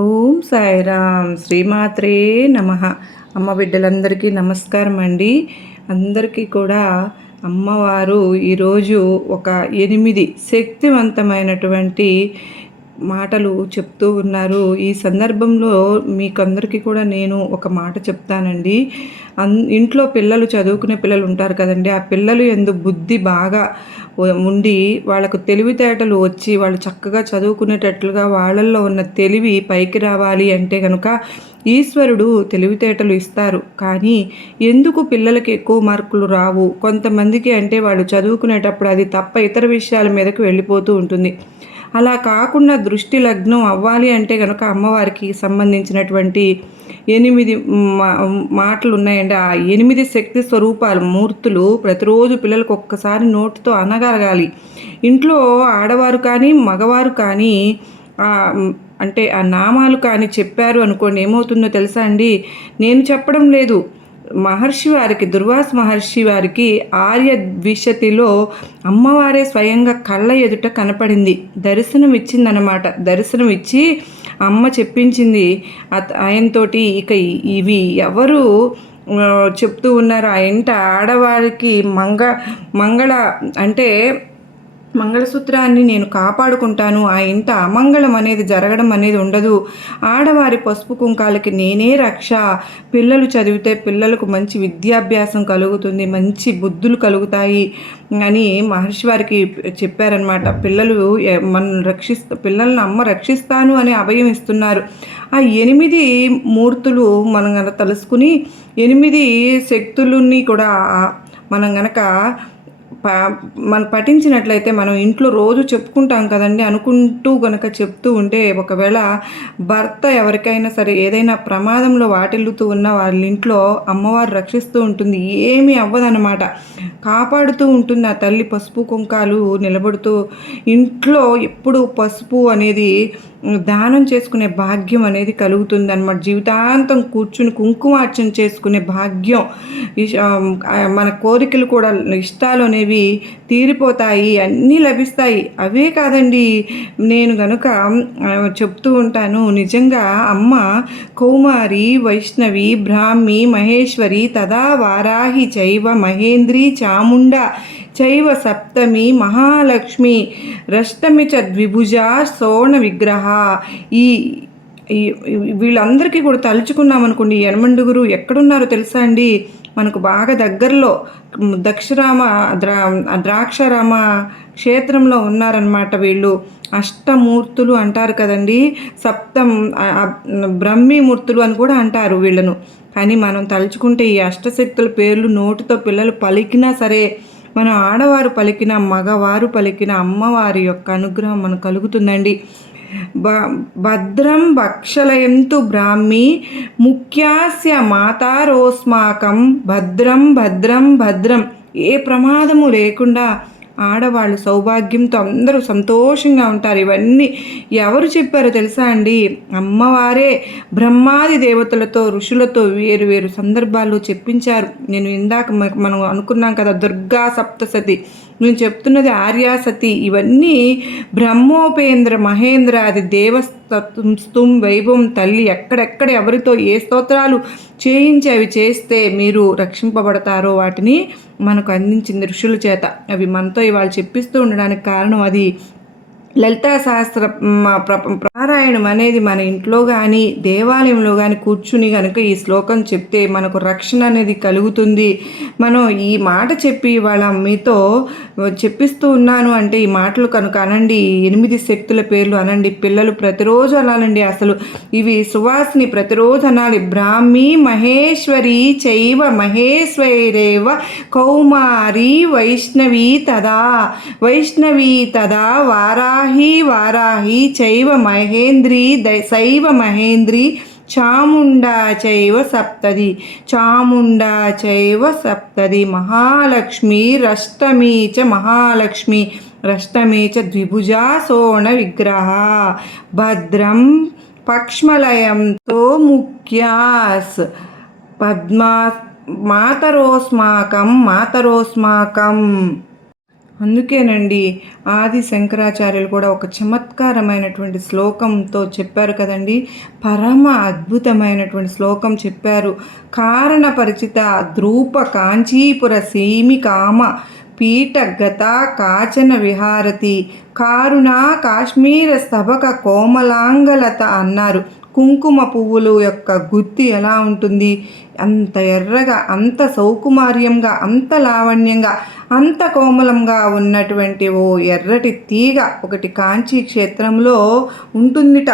ఓం సాయిరామ్ శ్రీమాత్రే నమః. అమ్మ బిడ్డలందరికీ నమస్కారం అండి. అందరికీ కూడా అమ్మవారు ఈరోజు ఒక 8 శక్తివంతమైనటువంటి మాటలు చెప్తూ ఉన్నారు. ఈ సందర్భంలో మీకందరికీ కూడా నేను ఒక మాట చెప్తానండి. ఇంట్లో పిల్లలు చదువుకునే పిల్లలు ఉంటారు కదండి. ఆ పిల్లలు యందు బుద్ధి బాగా ఉండి వాళ్ళకు తెలివితేటలు వచ్చి వాళ్ళు చక్కగా చదువుకునేటట్లుగా వాళ్ళల్లో ఉన్న తెలివి పైకి రావాలి అంటే కనుక ఈశ్వరుడు తెలివితేటలు ఇస్తారు. కానీ ఎందుకు పిల్లలకి ఎక్కువ మార్కులు రావు? కొంతమందికి అంటే వాళ్ళు చదువుకునేటప్పుడు అది తప్ప ఇతర విషయాల మీదకి వెళ్ళిపోతూ ఉంటుంది. అలా కాకుండా దృష్టి లగ్నం అవ్వాలి అంటే కనుక అమ్మవారికి సంబంధించినటువంటి 8 మాటలు ఉన్నాయండి. ఆ 8 శక్తి స్వరూపాలు మూర్తులు ప్రతిరోజు పిల్లలకు ఒక్కసారి నోటితో అనగలగాలి. ఇంట్లో ఆడవారు కానీ మగవారు కానీ అంటే ఆ నామాలు కానీ చెప్పారు అనుకోండి, ఏమవుతుందో తెలుసా అండి? నేను చెప్పడం లేదు, మహర్షి వారికి, దుర్వాస మహర్షి వారికి ఆర్యద్విషతిలో అమ్మవారే స్వయంగా కళ్ళ ఎదుట కనపడింది, దర్శనం ఇచ్చిందనమాట. దర్శనం ఇచ్చి అమ్మ చెప్పించింది ఆయనతోటి. ఇక ఇవి ఎవరు చెప్తూ ఉన్నారు? ఆ ఇంట ఆడవారికి మంగళ అంటే మంగళసూత్రాన్ని నేను కాపాడుకుంటాను, ఆ ఇంట అమంగళం అనేది జరగడం అనేది ఉండదు, ఆడవారి పసుపు కుంకాలకి నేనే రక్ష, పిల్లలు చదివితే పిల్లలకు మంచి విద్యాభ్యాసం కలుగుతుంది, మంచి బుద్ధులు కలుగుతాయి అని మహర్షి వారికి చెప్పారనమాట. పిల్లలను అమ్మ రక్షిస్తాను అని అభయం ఇస్తున్నారు. ఆ 8 మూర్తులు మనం కనుక తెలుసుకుని 8 శక్తులని కూడా మనం గనక మనం పఠించినట్లయితే మనం ఇంట్లో రోజు చెప్పుకుంటాం కదండి. అనుకుంటూ గనక చెప్తూ ఉంటే ఒకవేళ భర్త ఎవరికైనా సరే ఏదైనా ప్రమాదంలో వాటిల్లుతూ ఉన్న వాళ్ళ ఇంట్లో అమ్మవారు రక్షిస్తూ ఉంటుంది. ఏమీ అవ్వదన్నమాట, కాపాడుతూ ఉంటుంది ఆ తల్లి. పసుపు కుంకాలు నిలబడుతూ ఇంట్లో ఎప్పుడు పసుపు అనేది దానం చేసుకునే భాగ్యం అనేది కలుగుతుంది అన్నమాట. జీవితాంతం కూర్చుని కుంకుమార్చన చేసుకునే భాగ్యం, మన కోరికలు కూడా, ఇష్టాలు అనేవి తీరిపోతాయి, అన్నీ లభిస్తాయి. అవే కాదండి, నేను గనుక చెప్తూ ఉంటాను, నిజంగా అమ్మ కౌమారి, వైష్ణవి, బ్రాహ్మి, మహేశ్వరి, తదా వారాహి చైవ మహేంద్రి చాముండ చైవ సప్తమి మహాలక్ష్మి రష్టమి చ ద్విభుజ సోణ విగ్రహ. ఈ వీళ్ళందరికీ కూడా తలుచుకున్నాం అనుకోండి. యనమండుగురు ఎక్కడున్నారో తెలుసా అండి? మనకు బాగా దగ్గరలో ద్రాక్షారామ క్షేత్రంలో ఉన్నారనమాట. వీళ్ళు అష్టమూర్తులు అంటారు కదండి, బ్రహ్మీమూర్తులు అని కూడా అంటారు వీళ్ళను. కానీ మనం తలుచుకుంటే ఈ అష్టశక్తుల పేర్లు నోటితో పిల్లలు పలికినా సరే, మనం ఆడవారు పలికిన, మగవారు పలికిన అమ్మవారి యొక్క అనుగ్రహం మనకు కలుగుతుందండి. భద్రం భక్షలయంతు బ్రాహ్మి ముఖ్యాస్య మాతారోస్మాకం భద్రం భద్రం భద్రం. ఏ ప్రమాదము లేకుండా ఆడవాళ్ళు సౌభాగ్యంతో అందరూ సంతోషంగా ఉంటారు. ఇవన్నీ ఎవరు చెప్పారో తెలుసా అండి? అమ్మవారే బ్రహ్మాది దేవతలతో, ఋషులతో వేరు వేరు సందర్భాల్లో చెప్పించారు. నేను ఇందాక మనం అనుకున్నాం కదా, దుర్గా సప్తసతి, నేను చెప్తున్నది ఆర్యాసతి. ఇవన్నీ బ్రహ్మోపేంద్ర మహేంద్రాది దేవస్తుం వైభవం తల్లి ఎక్కడెక్కడ ఎవరితో ఏ స్తోత్రాలు చేయించి అవి చేస్తే మీరు రక్షింపబడతారో వాటిని మనకు అందించింది ఋషుల చేత. అవి మనతో ఇవాళ చెప్పిస్తూ ఉండడానికి కారణం అది. లలితా సహస్ర పారాయణం అనేది మన ఇంట్లో కానీ దేవాలయంలో కానీ కూర్చుని కనుక ఈ శ్లోకం చెప్తే మనకు రక్షణ అనేది కలుగుతుంది. మనం ఈ మాట చెప్పి ఇవాళ మీతో చెప్పిస్తూ ఉన్నాను అంటే ఈ మాటలు కనుక అనండి, 8 శక్తుల పేర్లు అనండి. పిల్లలు ప్రతిరోజు అనాలండి. అసలు ఇవి సువాసిని ప్రతిరోజు అనాలి. బ్రాహ్మి మహేశ్వరి చైవ మహేశ్వరేవ కౌమారి వైష్ణవి తదా వారాహి వారాహి చైవ మహేంద్రి శైవ మహేంద్రి చాముండా చైవ సప్తది మహాలక్ష్మి రష్టమీ చ మహాలక్ష్మి రష్టమీ చ ద్విభుజా సోణ విగ్రహ భద్రం పక్ష్మలయంతో ముఖ్యాస్ పద్మా మాతరోస్మాకం. అందుకేనండి ఆది శంకరాచార్యులు కూడా ఒక చమత్కారమైనటువంటి శ్లోకంతో చెప్పారు కదండి. పరమ అద్భుతమైనటువంటి శ్లోకం చెప్పారు. కారణ పరిచిత ధ్రూప కాంచీపుర సీమి కామ పీఠ గత కాచన విహారతి కారుణా కాశ్మీర స్తబక కోమలాంగలత అన్నారు. కుంకుమ పువ్వులు యొక్క గుత్తి ఎలా ఉంటుంది? అంత ఎర్రగా, అంత సౌకుమార్యంగా, అంత లావణ్యంగా, అంత కోమలంగా ఉన్నటువంటి ఓ ఎర్రటి తీగ ఒకటి కాంచీ క్షేత్రంలో ఉంటుందిట.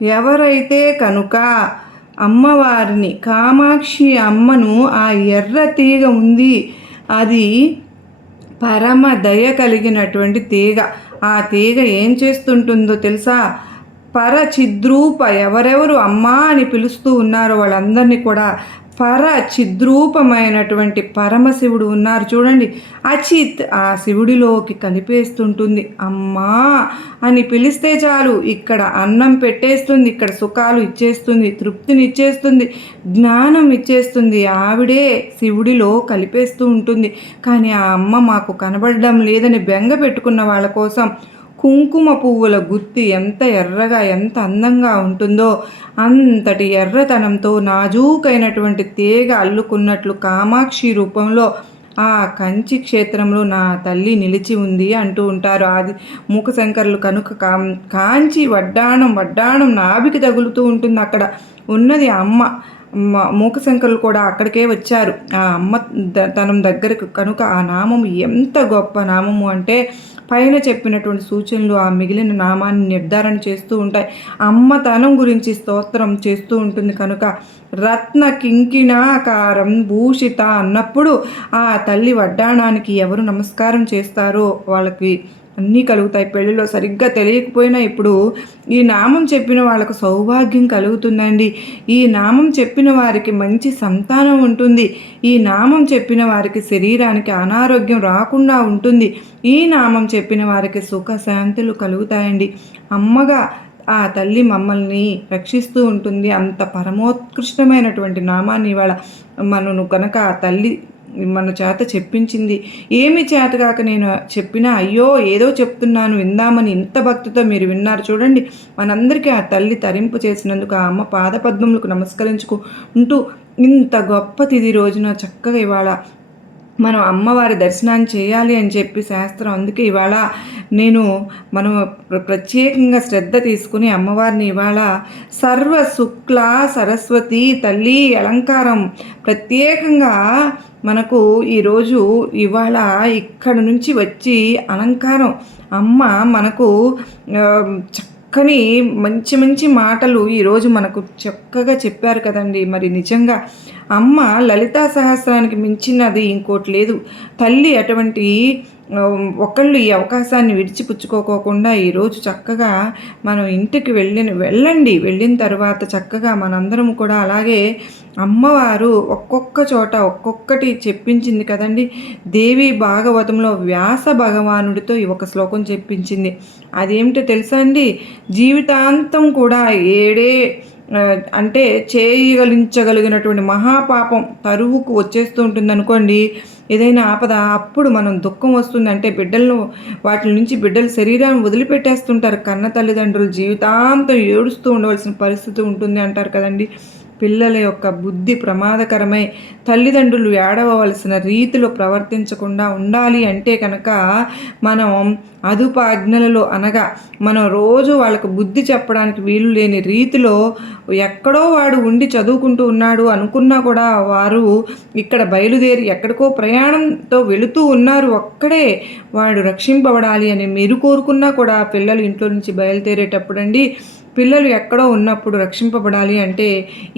ఎవరైతే కనుక అమ్మవారిని, కామాక్షి అమ్మను, ఆ ఎర్ర తీగ ఉంది, అది పరమ దయ కలిగినటువంటి తీగ. ఆ తీగ ఏం చేస్తుంటుందో తెలుసా? పరచిద్రూప, ఎవరెవరు అమ్మా అని పిలుస్తూ ఉన్నారో వాళ్ళందరినీ కూడా పరచిద్రూపమైనటువంటి పరమశివుడు ఉన్నారు చూడండి, అచిత్, ఆ శివుడిలోకి కలిపేస్తుంటుంది. అమ్మా అని పిలిస్తే చాలు, ఇక్కడ అన్నం పెట్టేస్తుంది, ఇక్కడ సుఖాలు ఇచ్చేస్తుంది, తృప్తిని ఇచ్చేస్తుంది, జ్ఞానం ఇచ్చేస్తుంది. ఆవిడే శివుడిలో కలిపేస్తూ ఉంటుంది. కానీ ఆ అమ్మ మాకు కనబడడం లేదని బెంగ పెట్టుకున్న వాళ్ళ కోసం కుంకుమ పువ్వుల గుత్తి ఎంత ఎర్రగా, ఎంత అందంగా ఉంటుందో అంతటి ఎర్రతనంతో నాజూకైనటువంటి తీగ అల్లుకున్నట్లు కామాక్షి రూపంలో ఆ కంచి క్షేత్రంలో నా తల్లి నిలిచి ఉంది అంటూ ఉంటారు ఆది మూకశంకరులు. కనుక కాంచి వడ్డాణం నాభికి తగులుతూ ఉంటుంది. అక్కడ ఉన్నది అమ్మ. మూకశంకరులు కూడా అక్కడికే వచ్చారు ఆ అమ్మ తనం దగ్గరకు. కనుక ఆ నామము ఎంత గొప్ప నామము అంటే పైన చెప్పినటువంటి సూచనలు ఆ మిగిలిన నామాన్ని నిర్ధారణ చేస్తూ ఉంటాయి. అమ్మతనం గురించి స్తోత్రం చేస్తూ ఉంటుంది. కనుక రత్న కింకిణాకారం భూషిత అన్నప్పుడు ఆ తల్లి వడ్డాణానికి ఎవరు నమస్కారం చేస్తారో వాళ్ళకి అన్నీ కలుగుతాయి. పెళ్ళిలో సరిగ్గా తెలియకపోయినా ఇప్పుడు ఈ నామం చెప్పిన వాళ్ళకు సౌభాగ్యం కలుగుతుందండి. ఈ నామం చెప్పిన వారికి మంచి సంతానం ఉంటుంది. ఈ నామం చెప్పిన వారికి శరీరానికి అనారోగ్యం రాకుండా ఉంటుంది. ఈ నామం చెప్పిన వారికి సుఖశాంతులు కలుగుతాయండి. అమ్మగా ఆ తల్లి మమ్మల్ని రక్షిస్తూ ఉంటుంది. అంత పరమోత్కృష్టమైనటువంటి నామాన్ని ఇవాళ మనను కనుక ఆ తల్లి మన చేత చెప్పించింది. ఏమి చేతగాక నేను చెప్పినా అయ్యో ఏదో చెప్తున్నాను విందామని ఇంత భక్తితో మీరు విన్నారు చూడండి. మనందరికీ ఆ తల్లి తరింపు చేసినందుకు ఆ అమ్మ పాదపద్మములకు నమస్కరించుకుంటూ ఇంత గొప్ప తిథి రోజున చక్కగా ఇవాళ మనం అమ్మవారి దర్శనాన్ని చేయాలి అని చెప్పి శాస్త్రం. అందుకే ఇవాళ మనం ప్రత్యేకంగా శ్రద్ధ తీసుకుని అమ్మవారిని ఇవాళ సర్వ శుక్ల సరస్వతి తల్లి అలంకారం ప్రత్యేకంగా మనకు ఈరోజు ఇవాళ ఇక్కడ నుంచి వచ్చి అలంకారం అమ్మ మనకు చక్కని మంచి మంచి మాటలు ఈరోజు మనకు చక్కగా చెప్పారు కదండి. మరి నిజంగా అమ్మ లలితా సహస్రానికి మించినది ఇంకోటి లేదు. తల్లి అటువంటి ఒకళ్ళు ఈ అవకాశాన్ని విడిచిపుచ్చుకోకుండా ఈరోజు చక్కగా మనం ఇంటికి వెళ్ళండి. వెళ్ళిన తర్వాత చక్కగా మనందరం కూడా అలాగే అమ్మవారు ఒక్కొక్క చోట ఒక్కొక్కటి చెప్పించింది కదండి. దేవి భాగవతంలో వ్యాస భగవానుడితో ఈ ఒక శ్లోకం చెప్పించింది. అదేమిటో తెలుసా అండి? జీవితాంతం కూడా అంటే చేయగలించగలిగినటువంటి మహాపాపం తరువుకు వచ్చేస్తూ ఉంటుంది అనుకోండి, ఏదైనా ఆపద, అప్పుడు మనం దుఃఖం వస్తుందంటే వాటి నుంచి బిడ్డలు శరీరాన్ని వదిలిపెట్టేస్తుంటారు. కన్న తల్లిదండ్రులు జీవితాంతం ఏడుస్తూ ఉండవలసిన పరిస్థితి ఉంటుంది అంటారు కదండి. పిల్లల యొక్క బుద్ధి ప్రమాదకరమై తల్లిదండ్రులు ఏడవలసిన రీతిలో ప్రవర్తించకుండా ఉండాలి అంటే కనుక మనం అదుపాజ్ఞలలో అనగా మనం రోజు వాళ్ళకు బుద్ధి చెప్పడానికి వీలు లేని రీతిలో ఎక్కడో వాడు ఉండి చదువుకుంటూ ఉన్నాడు అనుకున్నా కూడా వారు ఇక్కడ బయలుదేరి ఎక్కడికో ప్రయాణంతో వెళుతూ ఉన్నారు, ఒక్కడే వాడు రక్షింపబడాలి అని మీరు కోరుకున్నా కూడా పిల్లలు ఇంట్లో నుంచి బయలుదేరేటప్పుడు అండి, పిల్లలు ఎక్కడో ఉన్నప్పుడు రక్షింపబడాలి అంటే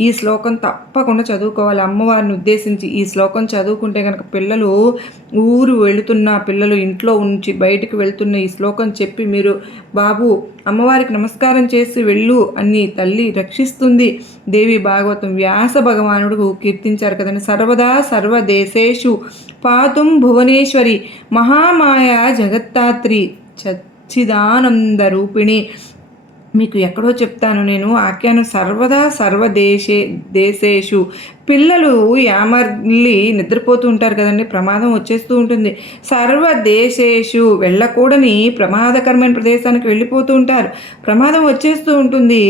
ఈ శ్లోకం తప్పకుండా చదువుకోవాలి. అమ్మవారిని ఉద్దేశించి ఈ శ్లోకం చదువుకుంటే కనుక పిల్లలు ఊరు వెళుతున్న పిల్లలు ఇంట్లో ఉంచి బయటికి వెళ్తున్న ఈ శ్లోకం చెప్పి మీరు బాబు అమ్మవారికి నమస్కారం చేసి వెళ్ళు అని తల్లి రక్షిస్తుంది. దేవి భాగవతం వ్యాస భగవానుడు కీర్తించారు కదండి. సర్వదా సర్వదేశేషు పాతుం భువనేశ్వరి మహామాయా జగత్తాత్రి సచ్చిదానంద రూపిణి. మీకు ఎక్కడో చెప్తాను నేను ఆఖ్యానం. సర్వదా దేశేషు పిల్లలు యామర్లి నిద్రపోతూ ఉంటారు కదండి, ప్రమాదం వచ్చేస్తూ ఉంటుంది. సర్వదేశేషు వెళ్ళకూడని ప్రమాదకరమైన ప్రదేశానికి వెళ్ళిపోతూ ఉంటారు, ప్రమాదం వచ్చేస్తూ ఉంటుంది.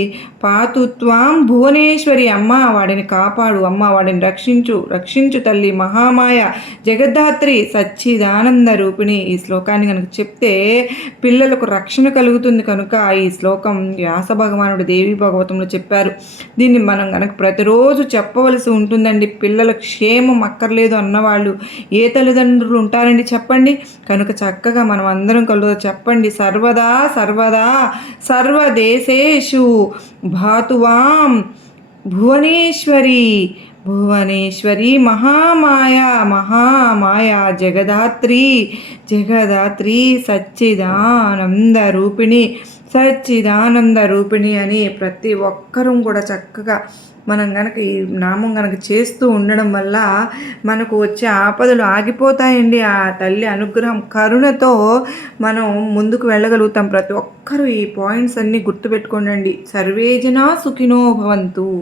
పాతుత్వాం భువనేశ్వరి, అమ్మ వాడిని కాపాడు, అమ్మ వాడిని రక్షించు, రక్షించు తల్లి మహామాయ జగద్ధాత్రి సచ్చిదానంద రూపిణి. ఈ శ్లోకాన్ని కనుక చెప్తే పిల్లలకు రక్షణ కలుగుతుంది కనుక ఈ శ్లోకం వ్యాస భగవానుడు దేవి భాగవతంలో చెప్పారు. దీన్ని మనం కనుక ప్రతిరోజు చెప్పవలసి ఉంటుందండి. పిల్లల క్షేమం అక్కర్లేదు అన్నవాళ్ళు ఏ తల్లిదండ్రులు ఉంటారండి చెప్పండి. కనుక చక్కగా మనం అందరం కలుగుతా చెప్పండి. సర్వదా సర్వదా సర్వదేశేషు భాతువాం భువనేశ్వరి, భువనేశ్వరి మహామాయ, మహామాయ జగదాత్రి, జగదాత్రి సచ్చిదానంద రూపిణి, సచ్చిదానంద రూపిణి అని ప్రతి ఒక్కరూ కూడా చక్కగా మనం కనుక ఈ నామం కనుక చేస్తూ ఉండడం వల్ల మనకు వచ్చే ఆపదలు ఆగిపోతాయండి. ఆ తల్లి అనుగ్రహం కరుణతో మనం ముందుకు వెళ్ళగలుగుతాం. ప్రతి ఒక్కరూ ఈ పాయింట్స్ అన్నీ గుర్తుపెట్టుకోండి. సర్వే జనా సుఖినో భవంతు.